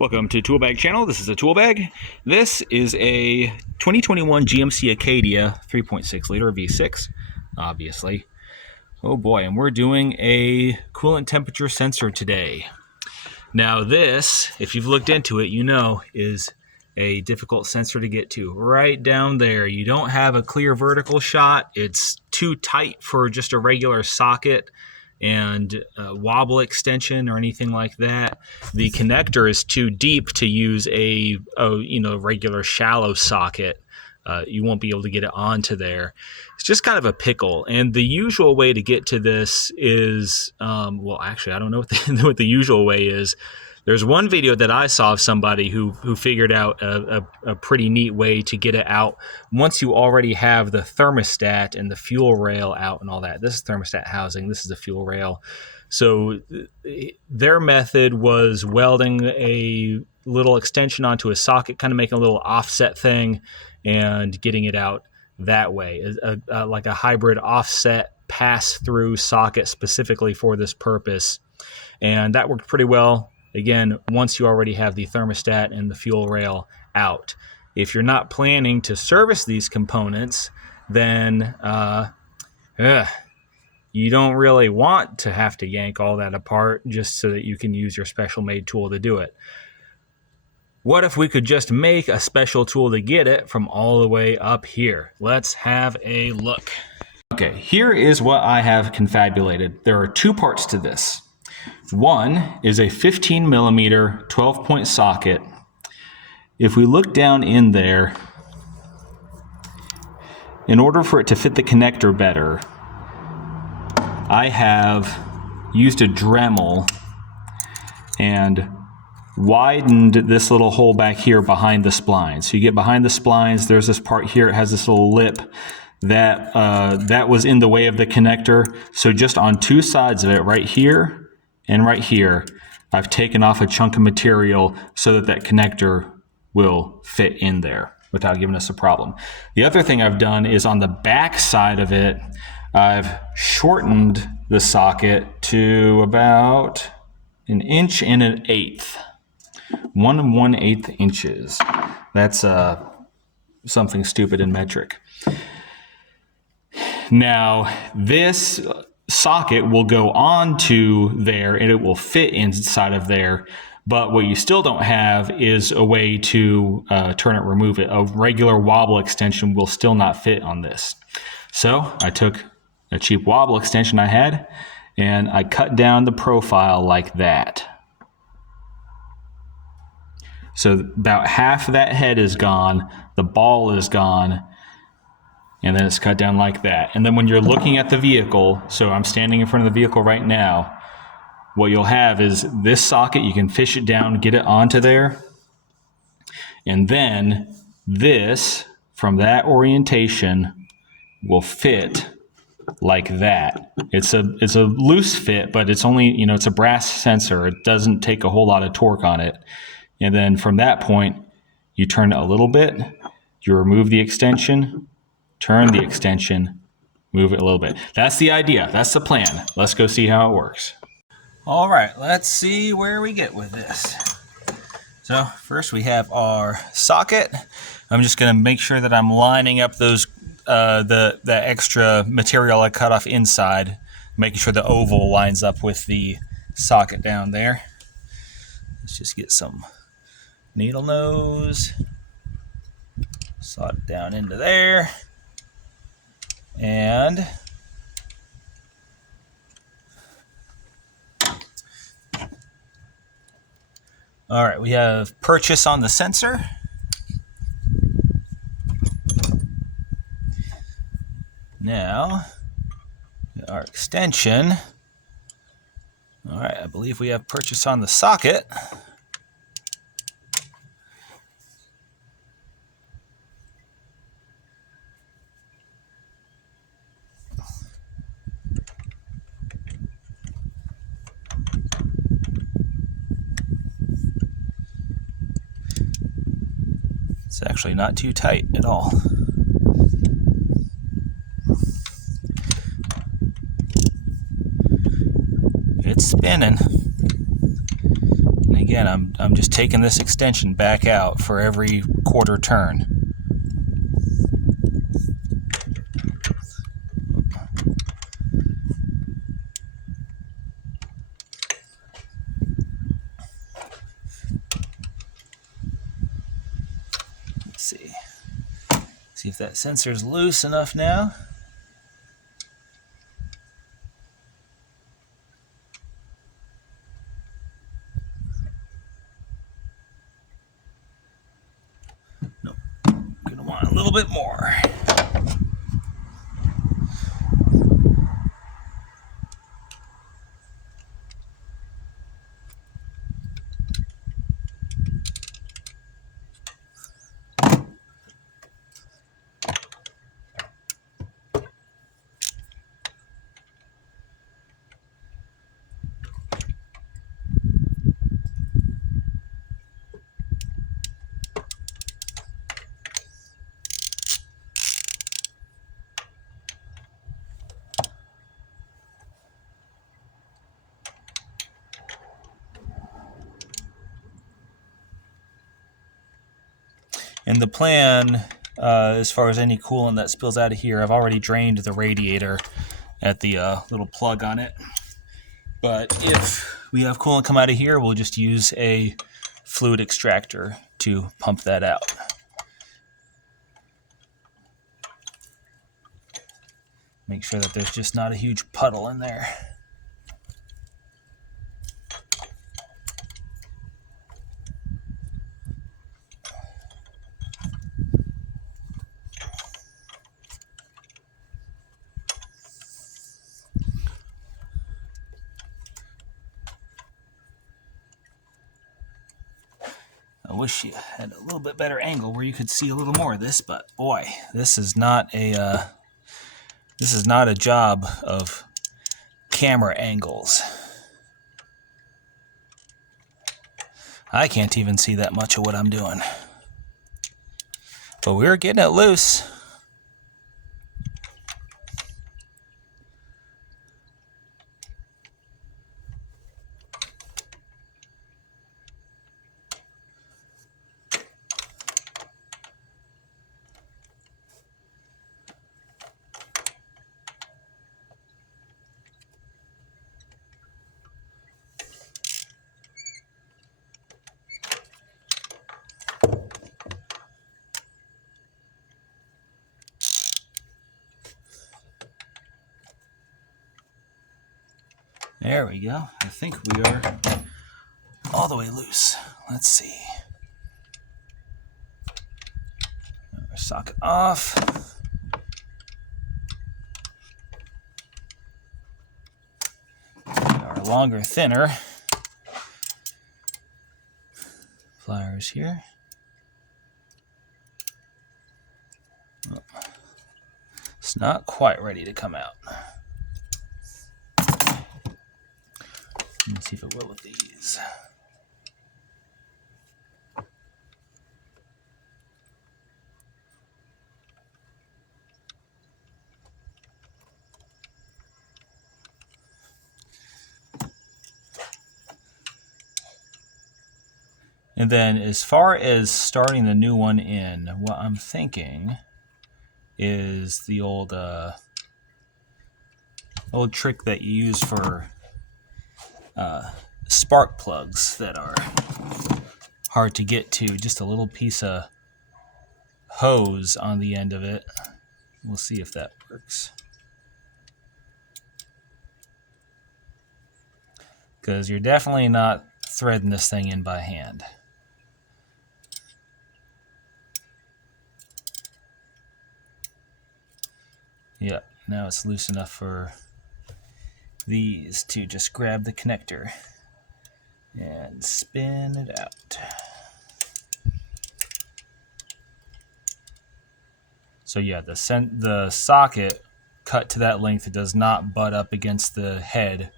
Welcome to Tool Bag Channel. This is a tool bag. This is a 2021 GMC Acadia 3.6 liter V6, obviously. Oh boy, and we're doing a coolant temperature sensor today. Now this, if you've looked into it, you know, is a difficult sensor to get to. Right down there, you don't have a clear vertical shot. It's too tight for just a regular socket and wobble extension or anything like that. The connector is too deep to use a regular shallow socket. You won't be able to get it onto there. It's just kind of a pickle. And the usual way to get to this is, well, actually, I don't know what the usual way is. There's one video that I saw of somebody who figured out a pretty neat way to get it out once you already have the thermostat and the fuel rail out and all that. This is thermostat housing. This is the fuel rail. So their method was welding a little extension onto a socket, kind of making a little offset thing and getting it out that way, like a hybrid offset pass-through socket specifically for this purpose. And that worked pretty well. Again, once you already have the thermostat and the fuel rail out. If you're not planning to service these components, then you don't really want to have to yank all that apart just so that you can use your special made tool to do it. What if we could just make a special tool to get it from all the way up here? Let's have a look. Okay, here is what I have confabulated. There are two parts to this. One is a 15 millimeter 12-point socket. If we look down in there, in order for it to fit the connector better, I have used a Dremel and widened this little hole back here behind the splines. So you get behind the splines, there's this part here, it has this little lip that was in the way of the connector. So just on two sides of it, right here and right here, I've taken off a chunk of material so that connector will fit in there without giving us a problem. The other thing I've done is on the back side of it, I've shortened the socket to about 1 1/8 inches. 1 1/8 inches. That's something stupid in metric. Now, this socket will go onto there and it will fit inside of there, but what you still don't have is a way to turn it, remove it. A regular wobble extension will still not fit on this. So I took a cheap wobble extension I had and I cut down the profile like that. So about half of that head is gone, the ball is gone, and then it's cut down like that. And then when you're looking at the vehicle, so I'm standing in front of the vehicle right now, what you'll have is this socket, you can fish it down, get it onto there, and then this, from that orientation, will fit like that. It's a loose fit, but it's only, it's a brass sensor. It doesn't take a whole lot of torque on it. And then from that point, you turn it a little bit, you remove the extension, turn the extension, move it a little bit. That's the idea. That's the plan. Let's go see how it works. All right, let's see where we get with this. So first we have our socket. I'm just going to make sure that I'm lining up those the extra material I cut off inside, making sure the oval lines up with the socket down there. Let's just get some needle nose, slot it down into there. And all right, we have purchase on the sensor. Now, our extension. All right, I believe we have purchase on the socket. It's actually not too tight at all. It's spinning. And again, again, I'm just taking this extension back out for every quarter turn. Let's see. See if that sensor's loose enough now. Nope. Gonna want a little bit more. And the plan, as far as any coolant that spills out of here, I've already drained the radiator at the little plug on it. But if we have coolant come out of here, we'll just use a fluid extractor to pump that out. Make sure that there's just not a huge puddle in there. I wish you had a little bit better angle where you could see a little more of this, but boy, this is not a job of camera angles. I can't even see that much of what I'm doing. But we're getting it loose. There we go. I think we are all the way loose. Let's see. Our socket off. Our longer, thinner pliers here. Oh, it's not quite ready to come out. Let's see if it will with these. And then as far as starting the new one in, what I'm thinking is the old trick that you use for spark plugs that are hard to get to. Just a little piece of hose on the end of it. We'll see if that works. Because you're definitely not threading this thing in by hand. Yeah, now it's loose enough for these to just grab the connector and spin it out. So yeah, the socket cut to that length, it does not butt up against the head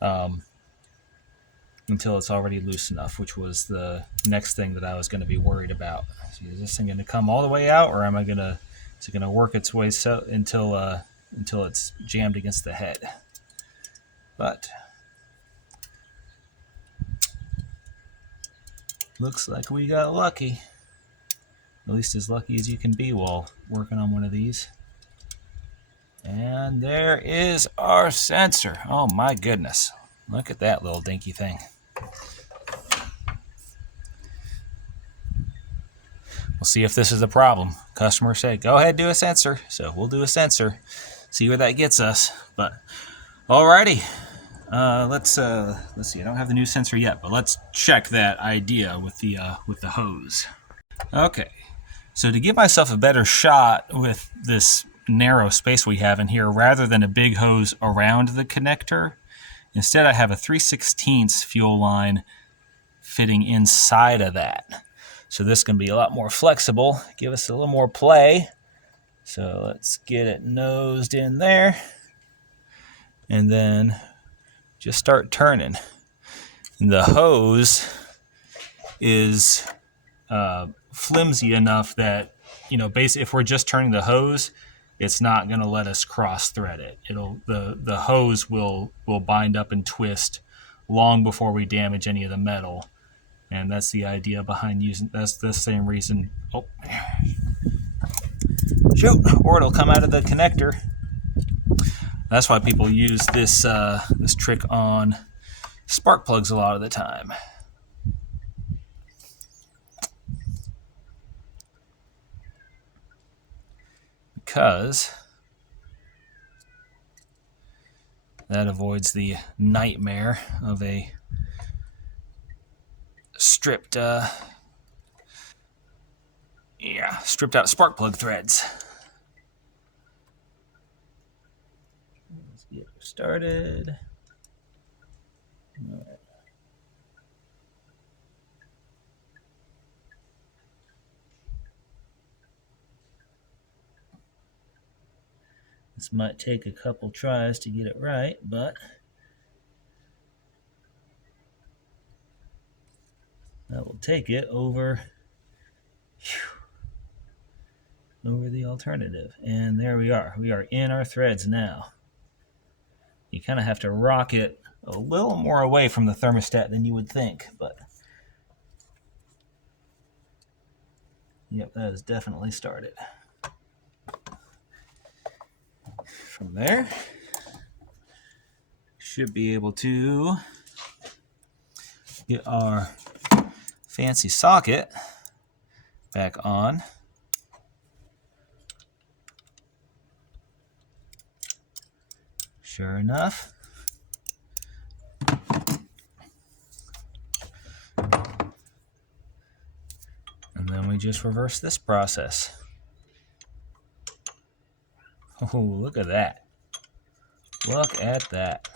until it's already loose enough, which was the next thing that I was going to be worried about. So is this thing going to come all the way out, or is it going to work its way until it's jammed against the head? But Looks like we got lucky. At least as lucky as you can be while working on one of these. And there is our sensor. Oh my goodness. Look at that little dinky thing. We'll see if this is a problem. Customer said, go ahead, do a sensor. So we'll do a sensor. See where that gets us. But alrighty. Let's see. I don't have the new sensor yet, but let's check that idea with the hose. Okay. So to give myself a better shot with this narrow space we have in here, rather than a big hose around the connector, instead I have a 3/16 fuel line fitting inside of that. So this can be a lot more flexible, give us a little more play. So let's get it nosed in there and then just start turning. And the hose is flimsy enough that, you know, basically if we're just turning the hose, it's not going to let us cross thread it. The hose will bind up and twist long before we damage any of the metal. And that's the idea behind using, that's the same reason, or it'll come out of the connector. That's why people use this this trick on spark plugs a lot of the time. Because that avoids the nightmare of a stripped out spark plug threads. Let's get her started. All right. This might take a couple tries to get it right, but that will take it over the alternative. And there we are. We are in our threads now. You kind of have to rock it a little more away from the thermostat than you would think, but yep, that is definitely started. From there, should be able to get our fancy socket back on. Sure enough, and then we just reverse this process. Oh, look at that. Look at that.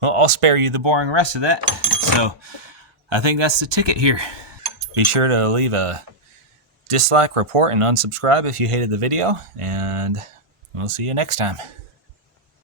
Well, I'll spare you the boring rest of that. So I think that's the ticket here. Be sure to leave a dislike, report, and unsubscribe if you hated the video, and we'll see you next time.